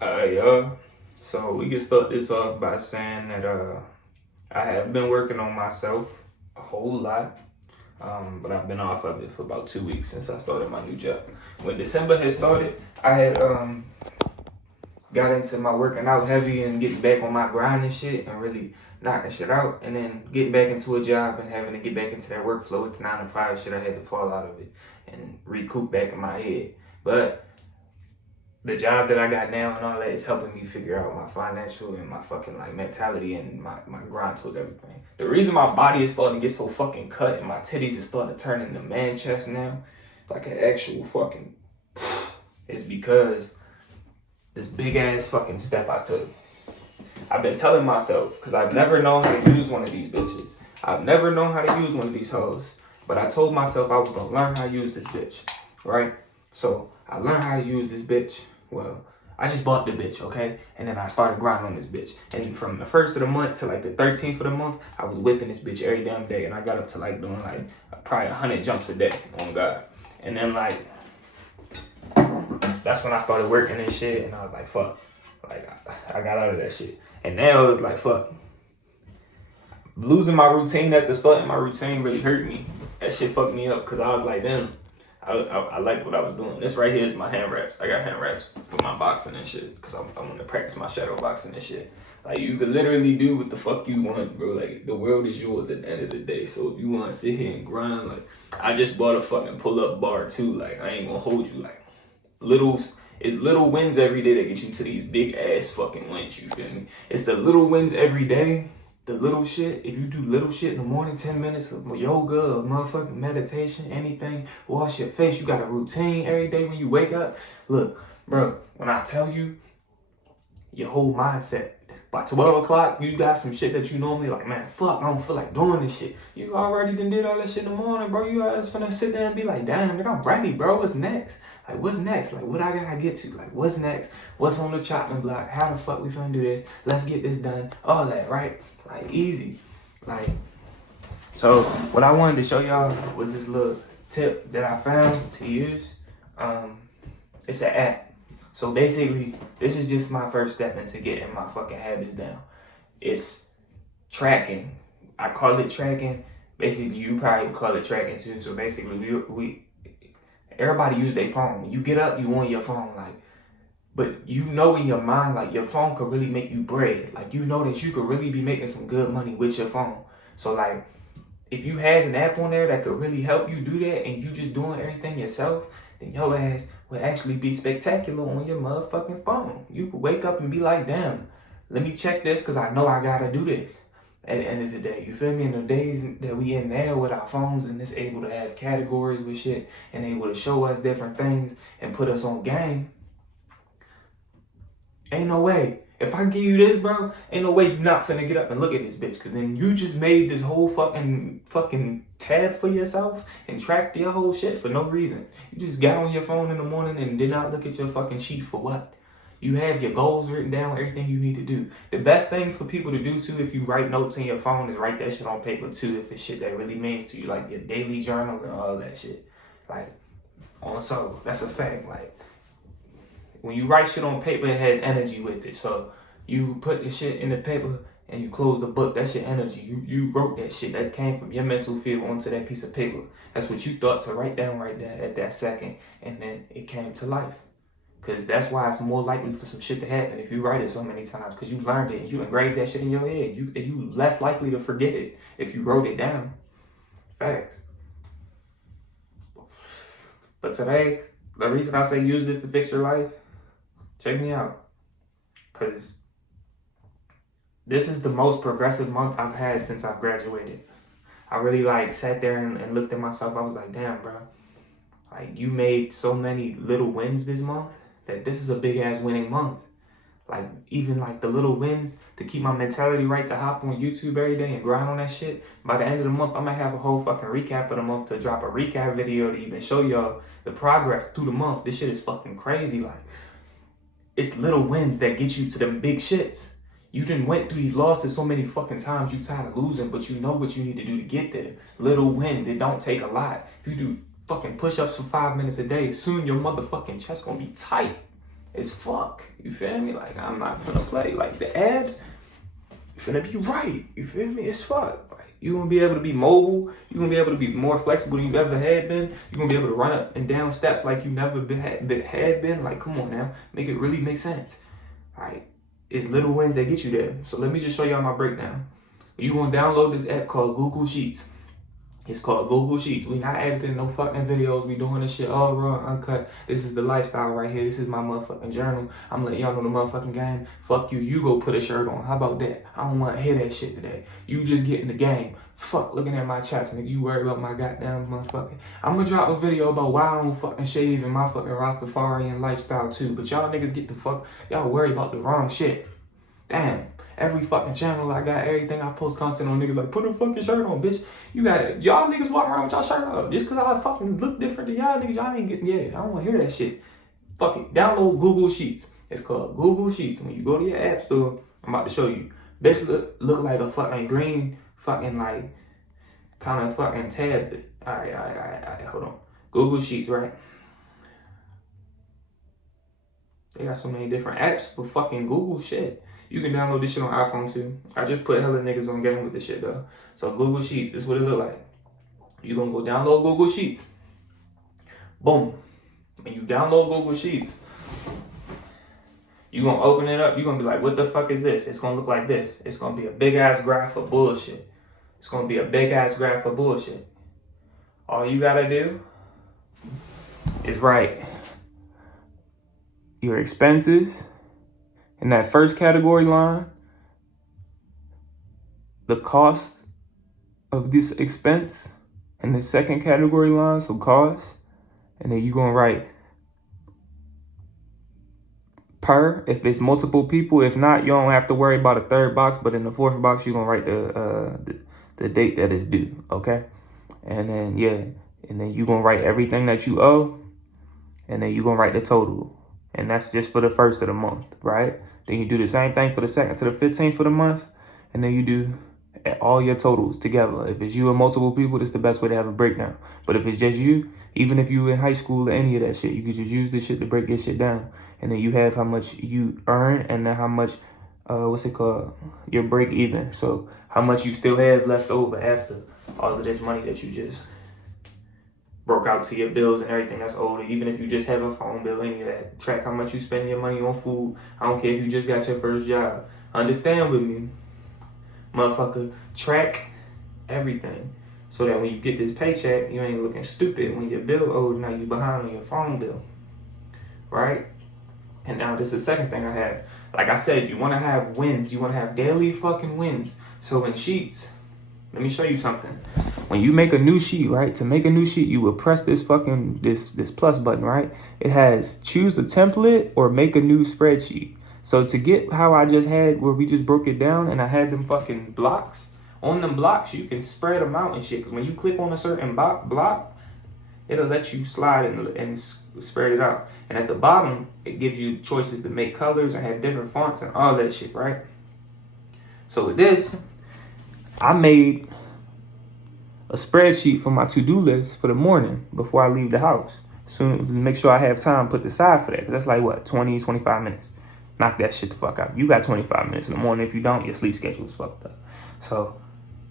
Yeah. So we can start this off by saying that I have been working on myself a whole lot. But I've been off of it for about 2 weeks since I started my new job. When December had started, I had got into my working out heavy and getting back on my grind and shit and really knocking shit out, and then getting back into a job and having to get back into that workflow with the 9 to 5 shit. I had to fall out of it and recoup back in my head. But the job that I got now and all that is helping me figure out my financial and my fucking like mentality and my grind towards everything. The reason my body is starting to get so fucking cut and my titties is starting to turn into man chest now, like an actual fucking, is because this big ass fucking step I took. I've been telling myself, because I've never known how to use one of these bitches. I've never known how to use one of these hoes. But I told myself I was gonna learn how to use this bitch, right? So I learned how to use this bitch. Well, I just bought the bitch, okay? And then I started grinding on this bitch. And from the first of the month to like the 13th of the month, I was whipping this bitch every damn day. And I got up to like doing like probably 100 jumps a day, on God. And then like, that's when I started working and shit. And I was like, fuck. Like, I got out of that shit. And now it's like, fuck. Losing my routine at the start of my routine really hurt me. That shit fucked me up because I was like, damn, I liked what I was doing. This right here is my hand wraps. I got hand wraps for my boxing and shit because I want to practice my shadow boxing and shit. Like, you could literally do what the fuck you want, bro. Like, the world is yours at the end of the day. So if you want to sit here and grind, like, I just bought a fucking pull-up bar too. Like, I ain't gonna hold you. Like, it's little wins every day that get you to these big ass fucking wins, you feel me? It's the little wins every day, the little shit. If you do little shit in the morning, 10 minutes of yoga or motherfucking meditation, anything, wash your face, you got a routine every day when you wake up. Look, bro, when I tell you, your whole mindset, by 12 o'clock, you got some shit that you normally like, man, fuck, I don't feel like doing this shit. You already did all that shit in the morning, bro. You guys finna sit there and be like, damn, nigga, I'm ready, bro. What's next? Like, what's next? Like, what I gotta get to? Like, what's next? What's on the chopping block? How the fuck we finna do this? Let's get this done. All that, right? Like, easy. Like, so what I wanted to show y'all was this little tip that I found to use. It's an app. So basically, this is just my first step into getting my fucking habits down. It's tracking. I call it tracking. Basically, you probably call it tracking too. So basically, we everybody use their phone. When you get up, you on your phone, like, but you know in your mind, like, your phone could really make you bread. Like, you know that you could really be making some good money with your phone. So like, if you had an app on there that could really help you do that and you just doing everything yourself, then your ass would actually be spectacular on your motherfucking phone. You could wake up and be like, damn, let me check this because I know I gotta do this at the end of the day. You feel me? In the days that we in now with our phones and it's able to have categories with shit and able to show us different things and put us on game, ain't no way. If I give you this, bro, ain't no way you not finna get up and look at this bitch. Cause then you just made this whole fucking tab for yourself and tracked your whole shit for no reason. You just got on your phone in the morning and did not look at your fucking sheet for what? You have your goals written down, everything you need to do. The best thing for people to do too, if you write notes in your phone, is write that shit on paper too. If it's shit that really means to you, like your daily journal and all that shit. Like, on so that's a fact. Like, when you write shit on paper, it has energy with it. So you put the shit in the paper and you close the book. That's your energy. You wrote that shit. That came from your mental field onto that piece of paper. That's what you thought to write down right there at that second. And then it came to life. Because that's why it's more likely for some shit to happen if you write it so many times. Because you learned it and you engraved that shit in your head. You less likely to forget it if you wrote it down. Facts. But today, the reason I say use this to fix your life, check me out. Because this is the most progressive month I've had since I've graduated. I really like sat there and looked at myself. I was like, damn, bro. Like, you made so many little wins this month that this is a big ass winning month. Like, even like the little wins to keep my mentality right, to hop on YouTube every day and grind on that shit. By the end of the month, I'm gonna have a whole fucking recap of the month to drop a recap video to even show y'all the progress through the month. This shit is fucking crazy. Like, it's little wins that get you to them big shits. You done went through these losses so many fucking times, you tired of losing, but you know what you need to do to get there. Little wins, it don't take a lot. If you do fucking push-ups for 5 minutes a day, soon your motherfucking chest gonna be tight. as fuck. You feel me? Like, I'm not gonna play. Like, the abs finna be right. You feel me? It's fuck. Like, you gonna be able to be mobile. You gonna be able to be more flexible than you ever had been. You gonna be able to run up and down steps like you never had been. Like, come on now. Make it really make sense. Like, it's little wins that get you there. So let me just show y'all my breakdown. You gonna download this app called Google Sheets. It's called Google Sheets. We not editing no fucking videos. We doing this shit all raw, uncut. This is the lifestyle right here. This is my motherfucking journal. I'm letting y'all know the motherfucking game. Fuck you. You go put a shirt on. How about that? I don't want to hear that shit today. You just get in the game. Fuck looking at my chest, nigga. You worry about my goddamn motherfucking. I'm gonna drop a video about why I don't fucking shave and my fucking Rastafarian lifestyle too. But y'all niggas get the fuck. Y'all worry about the wrong shit. Damn. Every fucking channel I got, everything I post content on, niggas like, put a fucking shirt on, bitch. You got y'all niggas walking around with y'all shirt up. Just cause I fucking look different to y'all niggas, y'all ain't getting, I don't wanna hear that shit. Fuck it. Download Google Sheets. It's called Google Sheets. When you go to your app store, I'm about to show you. Bitch look like a fucking green fucking like kind of fucking tablet. Alright, hold on. Google Sheets, right? They got so many different apps for fucking Google shit. You can download this shit on iPhone too. I just put hella niggas on game with this shit though. So Google Sheets, this is what it look like. You gonna go download Google Sheets. Boom. When you download Google Sheets, you gonna open it up. You gonna be like, what the fuck is this? It's gonna look like this. It's gonna be a big ass graph of bullshit. It's gonna be a big ass graph of bullshit. All you gotta do is write your expenses. In that first category line, the cost of this expense. In the second category line, so cost. And then you're going to write per, if it's multiple people. If not, you don't have to worry about a third box. But in the fourth box, you're going to write the date that is due, okay? And then, and then you're going to write everything that you owe. And then you're going to write the total. And that's just for the first of the month, right? Then you do the same thing for the second to the 15th of the month. And then you do all your totals together. If it's you and multiple people, that's the best way to have a breakdown. But if it's just you, even if you in high school or any of that shit, you could just use this shit to break this shit down. And then you have how much you earn and then how much, your break even. So how much you still have left over after all of this money that you just broke out to your bills and everything that's owed. Even if you just have a phone bill, any of that. Track how much you spend your money on food. I don't care if you just got your first job. Understand with me, motherfucker. Track everything so that when you get this paycheck, you ain't looking stupid when your bill owed. Now you behind on your phone bill, right? And now this is the second thing I have. Like I said, you want to have wins. You want to have daily fucking wins. So in Sheets, let me show you something. When you make a new sheet, right? To make a new sheet, you will press this fucking, this plus button, right? It has choose a template or make a new spreadsheet. So to get how I just had, where we just broke it down and I had them fucking blocks, on them blocks, you can spread them out and shit. Because when you click on a certain block, it'll let you slide and spread it out. And at the bottom, it gives you choices to make colors and have different fonts and all that shit, right? So with this, I made a spreadsheet for my to-do list for the morning before I leave the house. Soon to make sure I have time put aside for that. Because that's like, what, 20, 25 minutes. Knock that shit the fuck out. You got 25 minutes in the morning. If you don't, your sleep schedule is fucked up. So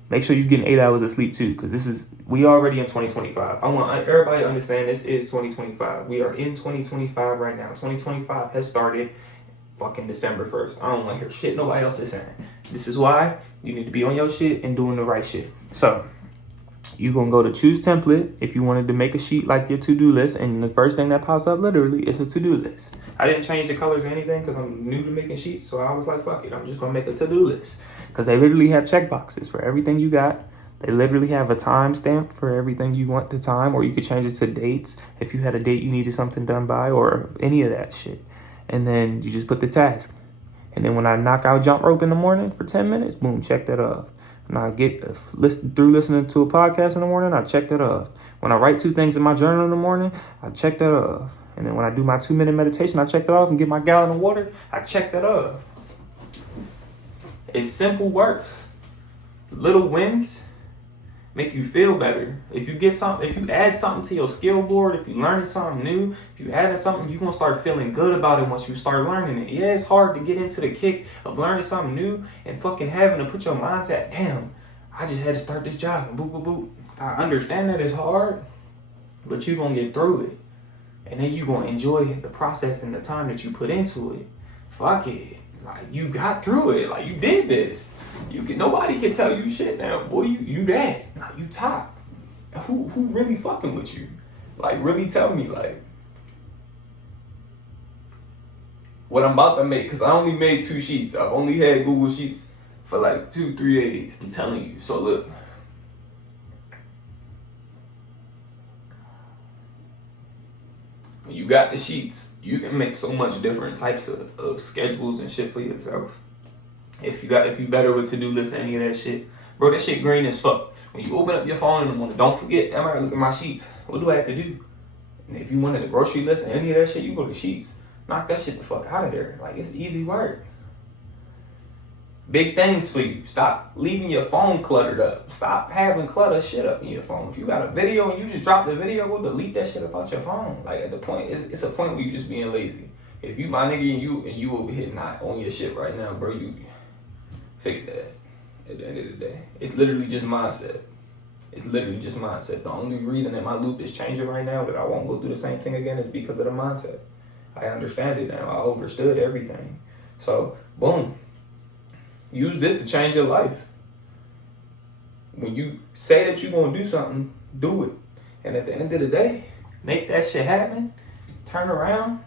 make sure you're getting 8 hours of sleep too. Because we already in 2025. I want everybody to understand this is 2025. We are in 2025 right now. 2025 has started fucking December 1st. I don't want to hear shit nobody else is saying. This is why you need to be on your shit and doing the right shit. So you're going to go to choose template if you wanted to make a sheet like your to-do list. And the first thing that pops up literally is a to-do list. I didn't change the colors or anything because I'm new to making sheets. So I was like, fuck it. I'm just going to make a to-do list. Because they literally have check boxes for everything you got. They literally have a time stamp for everything you want to time. Or you could change it to dates if you had a date you needed something done by or any of that shit. And then you just put the task. And then when I knock out jump rope in the morning for 10 minutes, boom, check that off. When I get through listening to a podcast in the morning, I check that off. When I write 2 things in my journal in the morning, I check that off. And then when I do my 2-minute meditation, I check that off and get my gallon of water, I check that off. It's simple works. Little wins make you feel better. If you add something to your skill board, if you learning something new, if you added something, you're gonna start feeling good about it once you start learning it. Yeah, it's hard to get into the kick of learning something new and fucking having to put your mindset, damn, I just had to start this job and boop, boop, boop. I understand that it's hard, but you're gonna get through it. And then you're gonna enjoy the process and the time that you put into it. Fuck it. Like, you got through it. Like, you did this. Nobody can tell you shit now, boy. You that. Like, you top. Who really fucking with you? Like, really tell me, like, what I'm about to make, because I only made 2 sheets. I've only had Google Sheets for like 2-3 days. I'm telling you. So look. When you got the sheets, you can make so much different types of schedules and shit for yourself. If you better with to-do lists, any of that shit, bro, that shit green as fuck. When you open up your phone in the morning, don't forget, I look at my sheets. What do I have to do? And if you wanted a grocery list and any of that shit, you go to Sheets. Knock that shit the fuck out of there. Like, it's easy work. Big things for you. Stop leaving your phone cluttered up. Stop having cluttered shit up in your phone. If you got a video and you just drop the video, go delete that shit about your phone. Like, at the point, it's a point where you just being lazy. If you my nigga and you over here not on your shit right now, bro, you fix that. At the end of the day, it's literally just mindset. It's literally just mindset. The only reason that my loop is changing right now, that I won't go through the same thing again, is because of the mindset. I understand it now. I understood everything. So, boom. Use this to change your life. When you say that you're going to do something, do it. And at the end of the day, make that shit happen. Turn around.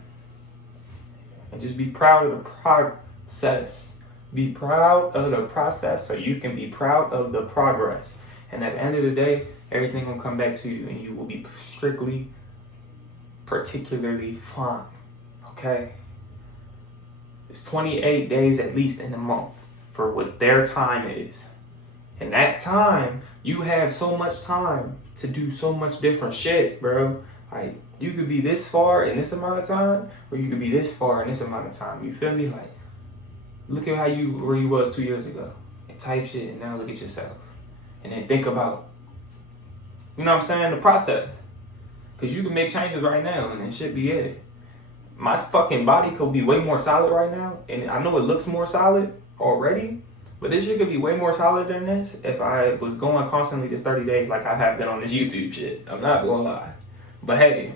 And just be proud of the process. Be proud of the process so you can be proud of the progress. And at the end of the day, everything will come back to you and you will be particularly fine. Okay? It's 28 days at least in a month for what their time is. And that time, you have so much time to do so much different shit, bro. Like, you could be this far in this amount of time, or you could be this far in this amount of time. You feel me? Like, look at where you was 2 years ago, and type shit, and now look at yourself. And then think about, you know what I'm saying, the process. Because you can make changes right now, and then shit be it. My fucking body could be way more solid right now, and I know it looks more solid already, but this shit could be way more solid than this if I was going constantly this 30 days like I have been on this YouTube shit. I'm not gonna lie. But hey,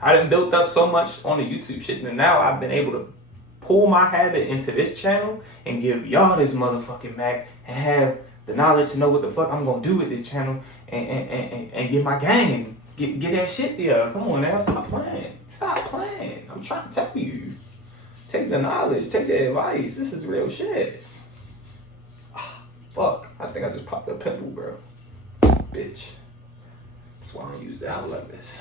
I done built up so much on the YouTube shit, and now I've been able to pull my habit into this channel and give y'all this motherfucking Mac and have the knowledge to know what the fuck I'm gonna do with this channel and get my game. Get that shit there. Come on now, stop playing. Stop playing. I'm trying to tell you. Take the knowledge, take the advice. This is real shit. Fuck. I think I just popped a pimple, bro. Bitch. That's why I don't use the outlet this.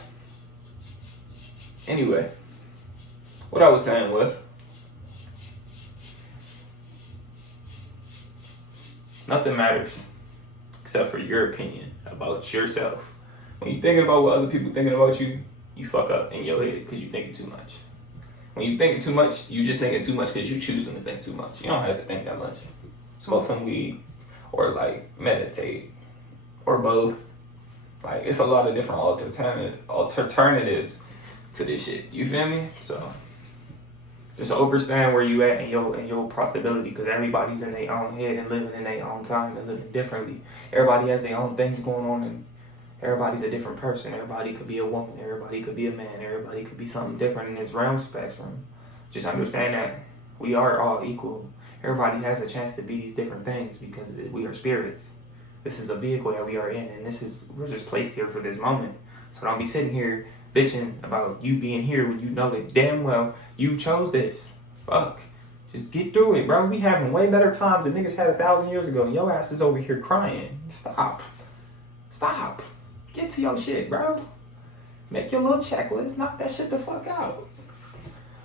Anyway, what I was saying was, nothing matters except for your opinion about yourself. When you're thinking about what other people thinking about you, you fuck up in your head because you're thinking too much. When you thinking too much, you just thinking too much because you choosing to think too much. You don't have to think that much. Smoke some weed, or like meditate, or both. Like, it's a lot of different alternatives to this shit. You feel me? So just understand where you at in your possibility, because everybody's in their own head and living in their own time and living differently. Everybody has their own things going on, and everybody's a different person. Everybody could be a woman. Everybody could be a man. Everybody could be something different in this realm spectrum. Just understand that we are all equal. Everybody has a chance to be these different things because we are spirits. This is a vehicle that we are in, and we're just placed here for this moment. So don't be sitting here bitching about you being here when you know that damn well you chose this. Fuck. Just get through it, bro. We having way better times than niggas had 1,000 years ago, and your ass is over here crying. Stop. Get to your shit, bro. Make your little checklist. Knock that shit the fuck out.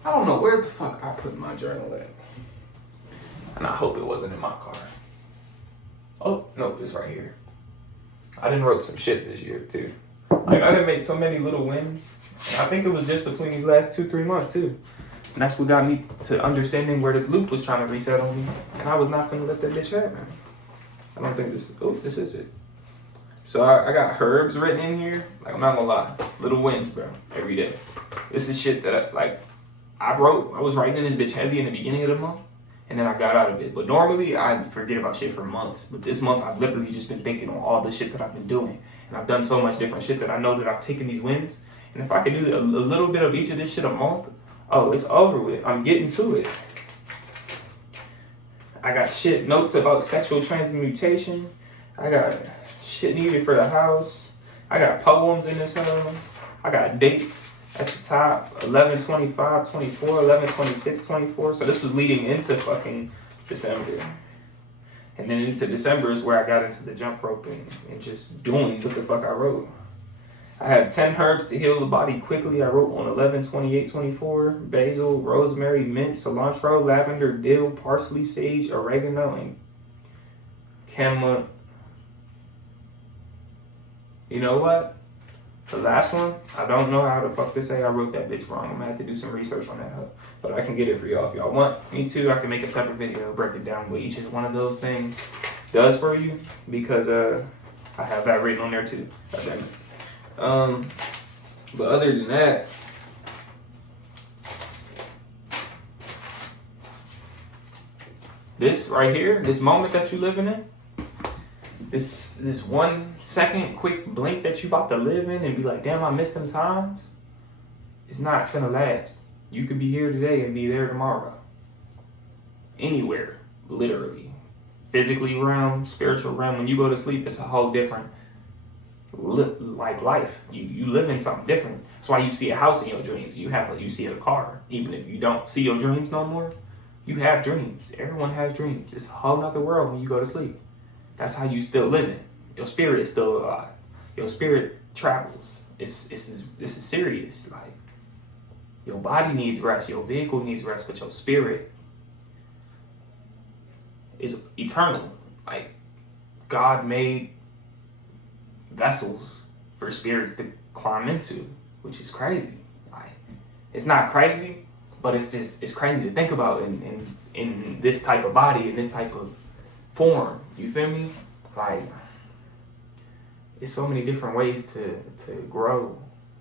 I don't know where the fuck I put my journal at. And I hope it wasn't in my car. Oh, no, it's right here. I done wrote some shit this year, too. Like, I done made so many little wins. And I think it was just between these last 2-3 months, too. And that's what got me to understanding where this loop was trying to reset on me. And I was not finna let that bitch happen. I don't think this... Oh, this is it. So I got herbs written in here. Like, I'm not gonna lie, little wins, bro, every day. This is shit that I was writing in this bitch heavy in the beginning of the month, and then I got out of it. But normally I forget about shit for months. But this month I've literally just been thinking on all the shit that I've been doing. And I've done so much different shit that I know that I've taken these wins. And if I could do a little bit of each of this shit a month, oh, it's over with. I'm getting to it. I got shit notes about sexual transmutation. I got shit needed for the house. I got poems in this home. I got dates at the top, 11/25, 24, 11/26, 24. So this was leading into fucking December. And then into December is where I got into the jump roping and just doing what the fuck I wrote. I have 10 herbs to heal the body quickly. I wrote on 11/28/24. Basil, rosemary, mint, cilantro, lavender, dill, parsley, sage, oregano, and chamomile. You know what? The last one, I don't know how the fuck to say. I wrote that bitch wrong. I'm gonna have to do some research on that, but I can get it for y'all if y'all want me to. I can make a separate video, break it down what each is one of those things does for you, because I have that written on there too. But other than that, this right here, this moment that you living in, this 1 second quick blink that you about to live in and be like, damn, I missed them times, it's not finna last. You could be here today and be there tomorrow. Anywhere, literally. Physically realm, spiritual realm. When you go to sleep, it's a whole different like life. You live in something different. That's why you see a house in your dreams. You see a car. Even if you don't see your dreams no more, you have dreams. Everyone has dreams. It's a whole nother world when you go to sleep. That's how you still living. Your spirit is still alive. Your spirit travels. This is serious. Like, your body needs rest. Your vehicle needs rest, but your spirit is eternal. Like, God made vessels for spirits to climb into, which is crazy. Like, it's not crazy, but it's crazy to think about in this type of body, in this type of form. You feel me? Like, it's so many different ways to grow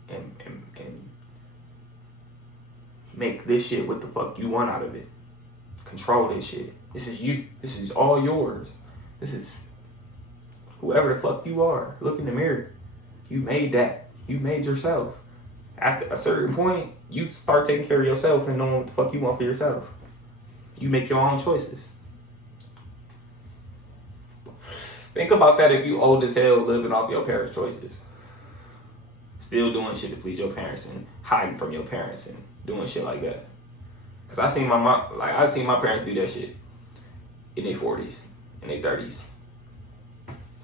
and make this shit what the fuck you want out of it. Control this shit. This is you. This is all yours. This is whoever the fuck you are. Look in the mirror. You made that. You made yourself. After a certain point, you start taking care of yourself and knowing what the fuck you want for yourself. You make your own choices. Think about that if you old as hell living off your parents' choices. Still doing shit to please your parents and hiding from your parents and doing shit like that. Cause I seen my parents do that shit in their 40s, in their 30s.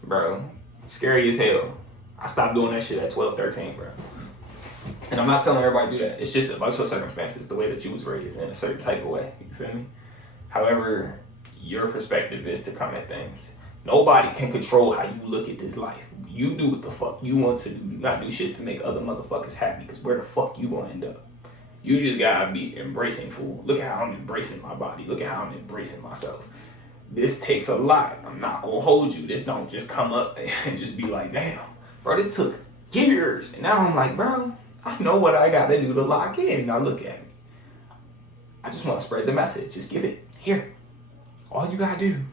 Bro, scary as hell. I stopped doing that shit at 12, 13, bro. And I'm not telling everybody to do that. It's just about your circumstances, the way that you was raised in a certain type of way. You feel me? However, your perspective is to come at things. Nobody can control how you look at this life. You do what the fuck you want to do. You not do shit to make other motherfuckers happy, because where the fuck you gonna end up? You just gotta be embracing, fool. Look at how I'm embracing my body. Look at how I'm embracing myself. This takes a lot. I'm not gonna hold you. This don't just come up and just be like, damn, bro, this took years. And now I'm like, bro, I know what I gotta do to lock in. Now look at me. I just wanna spread the message. Just give it here. All you gotta do.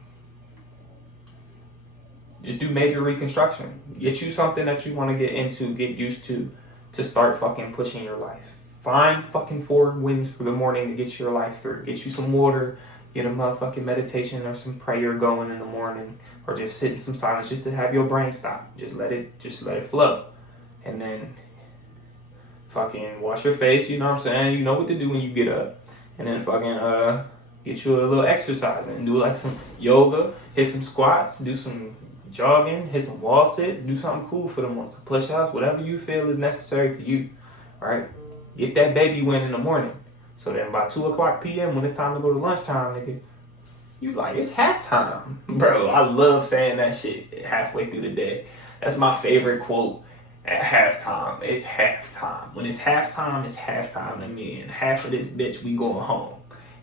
Just do major reconstruction. Get you something that you want to get into, get used to start fucking pushing your life. Find fucking 4 wins for the morning to get your life through. Get you some water, get a motherfucking meditation or some prayer going in the morning, or just sit in some silence just to have your brain stop. Just let it flow. And then fucking wash your face, you know what I'm saying? You know what to do when you get up. And then fucking get you a little exercise and do like some yoga, hit some squats, do some jogging, hit some wall sits, do something cool for the month, some push-ups, whatever you feel is necessary for you, right? Get that baby win in the morning. So then by 2:00 p.m. when it's time to go to lunchtime, nigga, you like, it's halftime. Bro, I love saying that shit halfway through the day. That's my favorite quote at halftime. It's halftime. When it's halftime to me, and half of this bitch, we going home.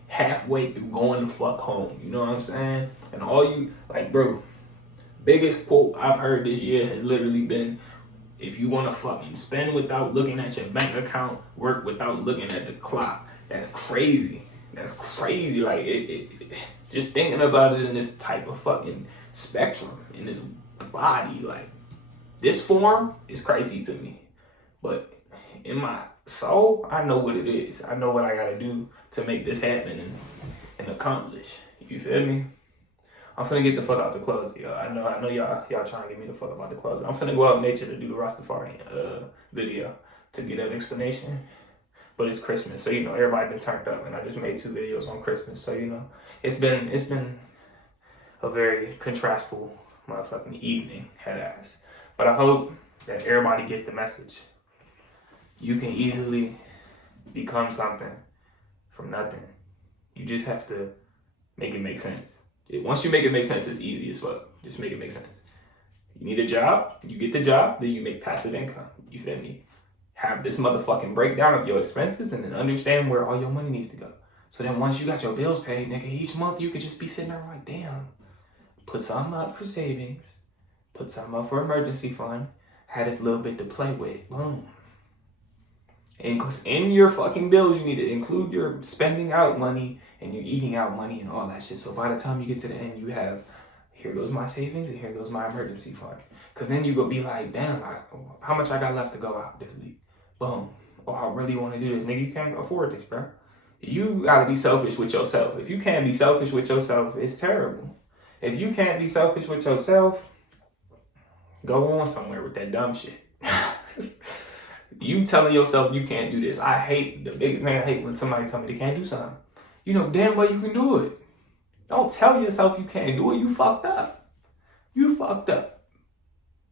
Halfway through going the fuck home. You know what I'm saying? And all you, like, bro, biggest quote I've heard this year has literally been, if you want to fucking spend without looking at your bank account, work without looking at the clock. That's crazy. That's crazy. Like, just thinking about it in this type of fucking spectrum, in this body, like, this form is crazy to me. But in my soul, I know what it is. I know what I gotta do to make this happen and accomplish. You feel me? I'm finna get the fuck out the closet, y'all. I know y'all trying to get me the fuck out the closet. I'm finna go out in nature to do the Rastafarian video to get an explanation. But it's Christmas, so everybody been turned up, and I just made 2 videos on Christmas, so it's been a very contrastful motherfucking evening, head ass. But I hope that everybody gets the message. You can easily become something from nothing. You just have to make it make sense. Once you make it make sense, it's easy as fuck. Just make it make sense. You need a job, you get the job, then you make passive income. You feel me? Have this motherfucking breakdown of your expenses and then understand where all your money needs to go. So then once you got your bills paid, nigga, each month you could just be sitting there like, damn, put something up for savings, put something up for emergency fund, had this little bit to play with, boom. In your fucking bills, you need to include your spending out money and your eating out money and all that shit. So by the time you get to the end, you have, here goes my savings and here goes my emergency fund. Because then you go be like, damn, how much I got left to go out this week? Boom. Oh, I really want to do this. Nigga, you can't afford this, bro. You got to be selfish with yourself. If you can't be selfish with yourself, it's terrible. If you can't be selfish with yourself, go on somewhere with that dumb shit. You telling yourself you can't do this. The biggest thing I hate when somebody tell me they can't do something. You know damn well you can do it. Don't tell yourself you can't do it. You fucked up. You fucked up.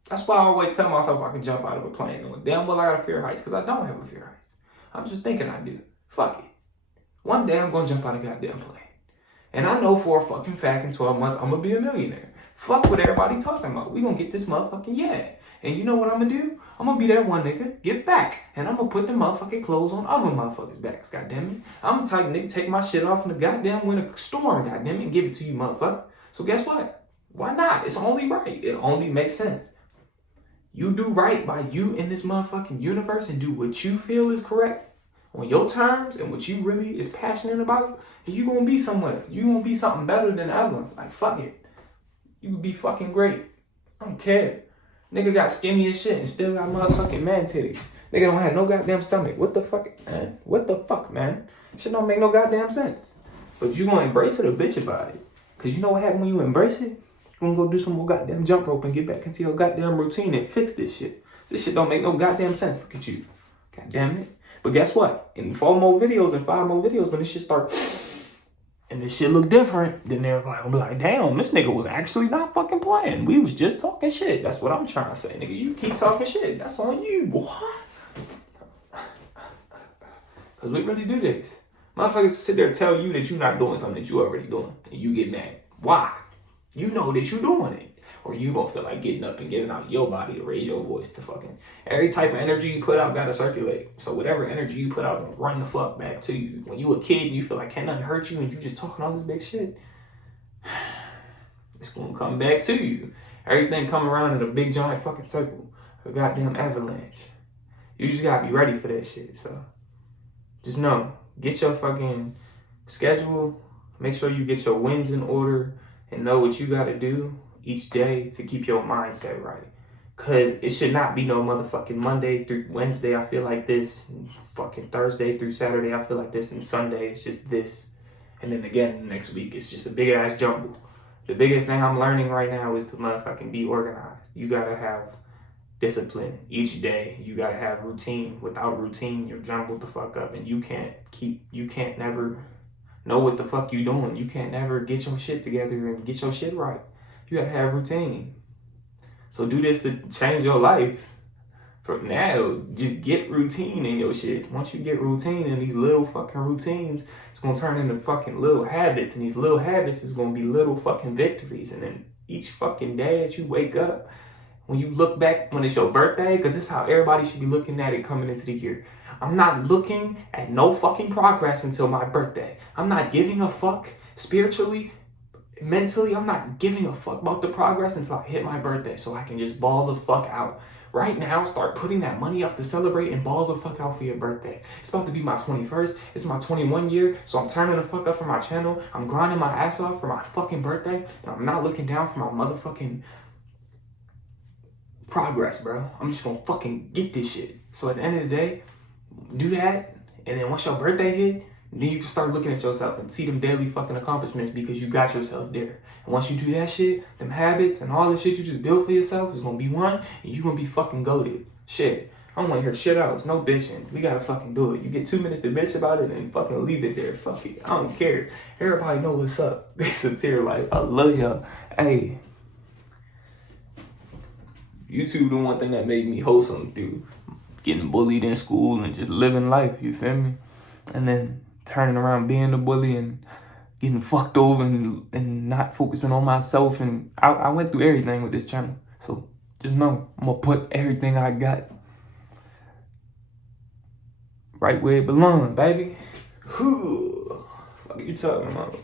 That's why I always tell myself I can jump out of a plane. Knowing damn well I got a fear of heights, because I don't have a fear of heights. I'm just thinking I do. Fuck it. One day I'm going to jump out of a goddamn plane. And I know for a fucking fact in 12 months I'm going to be a millionaire. Fuck what everybody's talking about. We going to get this motherfucking yeah. And you know what I'm going to do? I'm going to be that one nigga, give back. And I'm going to put the motherfucking clothes on other motherfuckers' backs, goddammit. I'm the type of nigga take my shit off in the goddamn winter storm, goddammit, and give it to you, motherfucker. So guess what? Why not? It's only right. It only makes sense. You do right by you in this motherfucking universe and do what you feel is correct on your terms and what you really is passionate about, and you going to be somewhere. You going to be something better than ever. Like, fuck it. You could be fucking great. I don't care. Nigga got skinny as shit and still got motherfucking man titties. Nigga don't have no goddamn stomach. What the fuck, man? What the fuck, man? Shit don't make no goddamn sense. But you gonna embrace it or bitch about it. Cause you know what happens when you embrace it? You gonna go do some more goddamn jump rope and get back into your goddamn routine and fix this shit. This shit don't make no goddamn sense. Look at you. God damn it. But guess what? In 4 more videos and 5 more videos, when this shit start and this shit look different, then everybody gonna be like, damn, this nigga was actually not fucking playing. We was just talking shit. That's what I'm trying to say, nigga. You keep talking shit. That's on you, boy. Cause we really do this. Motherfuckers sit there and tell you that you're not doing something that you already doing. And you get mad. Why? You know that you're doing it. Or you gonna feel like getting up and getting out of your body to raise your voice to fucking... Every type of energy you put out gotta circulate. So whatever energy you put out, run the fuck back to you. When you a kid, you feel like can't nothing hurt you and you just talking all this big shit. It's gonna come back to you. Everything come around in a big giant fucking circle. A goddamn avalanche. You just gotta be ready for that shit. So just know, get your fucking schedule. Make sure you get your wins in order and know what you gotta do each day to keep your mindset right. Cause it should not be no motherfucking Monday through Wednesday I feel like this, and fucking Thursday through Saturday I feel like this, and Sunday it's just this. And then again next week it's just a big ass jumble. The biggest thing I'm learning right now is to motherfucking be organized. You gotta have discipline each day. You gotta have routine. Without routine, you're jumbled the fuck up and you can't never know what the fuck you doing. You can't never get your shit together and get your shit right. You gotta have routine. So do this to change your life. From now, just get routine in your shit. Once you get routine in these little fucking routines, it's gonna turn into fucking little habits. And these little habits is gonna be little fucking victories. And then each fucking day that you wake up, when you look back when it's your birthday, because this is how everybody should be looking at it coming into the year. I'm not looking at no fucking progress until my birthday. I'm not giving a fuck spiritually. mentally, I'm not giving a fuck about the progress until I hit my birthday so I can just ball the fuck out. Right now, start putting that money up to celebrate and ball the fuck out for your birthday. It's about to be my 21st. It's my 21 year, so I'm turning the fuck up for my channel. I'm grinding my ass off for my fucking birthday, and I'm not looking down for my motherfucking progress, bro. I'm just gonna fucking get this shit. So at the end of the day, do that, and then once your birthday hit, then you can start looking at yourself and see them daily fucking accomplishments because you got yourself there. And once you do that shit, them habits and all the shit you just built for yourself is gonna be one, and you gonna be fucking goated. Shit. I don't wanna hear shit else. No bitching. We gotta fucking do it. You get 2 minutes to bitch about it and fucking leave it there. Fuck it. I don't care. Everybody know what's up. It's a tear life. I love y'all. Hey. YouTube the one thing that made me wholesome through getting bullied in school and just living life, you feel me? And then turning around being a bully and getting fucked over and not focusing on myself. And I went through everything with this channel. So just know, I'm gonna put everything I got right where it belongs, baby. Fuck you talking about?